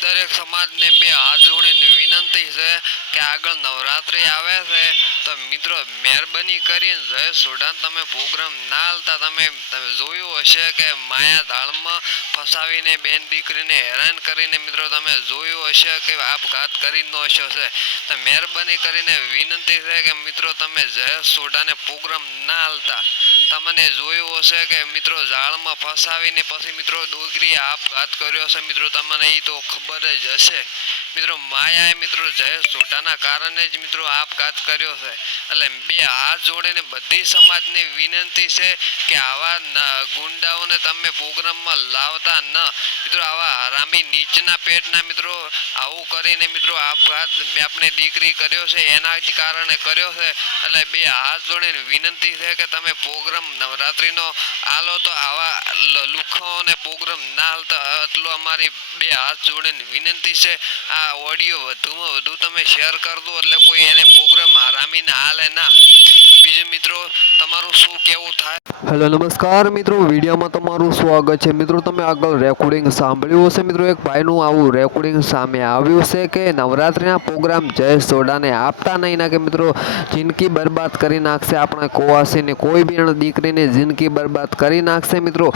દરેક સમાજને બે હાથ જોડીને વિનંતી છે કે આગળ નવરાત્રી આવે છે તો મિત્રો મહેરબાની કરીને જય સોઢાને તમે પ્રોગ્રામ ના હાલતા. તમે જોયું હશે કે માયા દાળમાં ફસાવીને બેન દીકરીને હેરાન કરીને મિત્રો તમે જોયું હશે કે આપઘાત કરી નો હશો છે. તો મહેરબાની કરીને વિનંતી છે કે મિત્રો તમે જય સોઢાને પ્રોગ્રામ ના હાલતા. તમને જોયું હશે કે મિત્રો જાળમાં ફસાવીને પછી મિત્રો દીકરીએ આપઘાત કર્યો છે. મિત્રો તમને એ તો ખબર જ હશે. મિત્રો માયાએ મિત્રો જય સોઢાના કારણે જ મિત્રો આપઘાત કર્યો છે. એટલે બે હાથ જોડીને બધી સમાજને વિનંતી છે કે આવા ગુંડાઓને તમે પ્રોગ્રામમાં લાવતા ન. મિત્રો આવા હરામી નીચના પેટના મિત્રો આવું કરીને મિત્રો આપઘાત આપણે દીકરી કર્યો છે એના જ કારણે કર્યો છે. એટલે બે હાથ જોડીને વિનંતી છે કે તમે પ્રોગ્રામ નવરાત્રીનો આલો તો આવા લુખાઓને પ્રોગ્રામ ના હાલતા. એટલું અમારી બે હાથ જોડીને વિનંતી છે. આ ઓડિયો વધુમાં વધુ તમે શેર કરી દો એટલે કોઈ એને પ્રોગ્રામ હરામીને હાલે ના. બીજું મિત્રો તમારું શું કેવું થાય? હેલો નમસ્કાર મિત્રો, વિડીયોમાં તમારું સ્વાગત છે. મિત્રો તમે આગળ રેકોર્ડિંગ સાંભળ્યું હશે. મિત્રો એક ભાઈનું આવું રેકોર્ડિંગ સામે આવ્યું છે કે નવરાત્રિના પ્રોગ્રામ જય સોઢાને આપતા નહીં ના કે મિત્રો જિંદગી બરબાદ કરી નાખશે. આપણે કોવાસીને કોઈ બી દીકરીની જિંદગી બરબાદ કરી નાખશે. મિત્રો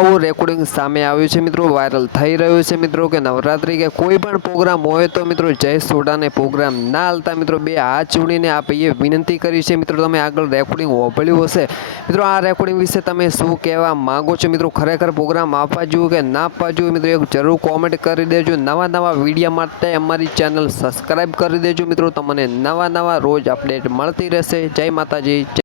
આવું રેકોર્ડિંગ સામે આવ્યું છે. મિત્રો વાયરલ થઈ રહ્યું છે. મિત્રો કે નવરાત્રિ કે કોઈ પણ પ્રોગ્રામ હોય તો મિત્રો જય સોઢાને પ્રોગ્રામ ના હાલતા. મિત્રો બે હાથ જોડીને આપીએ વિનંતી કરી છે. મિત્રો તમે આગળ રેકોર્ડિંગ વાપર્યું હશે. મિત્રો આ રેકોર્ડિંગ વિશે તમે શું કહેવા માંગો છો? મિત્રો ખરેખર પ્રોગ્રામ આપવા જોઈએ કે ના આપવા જોઈએ? મિત્રો એક જરૂર કોમેન્ટ કરી દેજો. નવા વિડીયો માટે અમારી ચેનલ સબસ્ક્રાઈબ કરી દેજો. મિત્રો તમને નવા રોજ અપડેટ મળતી રહેશે. જય માતાજી.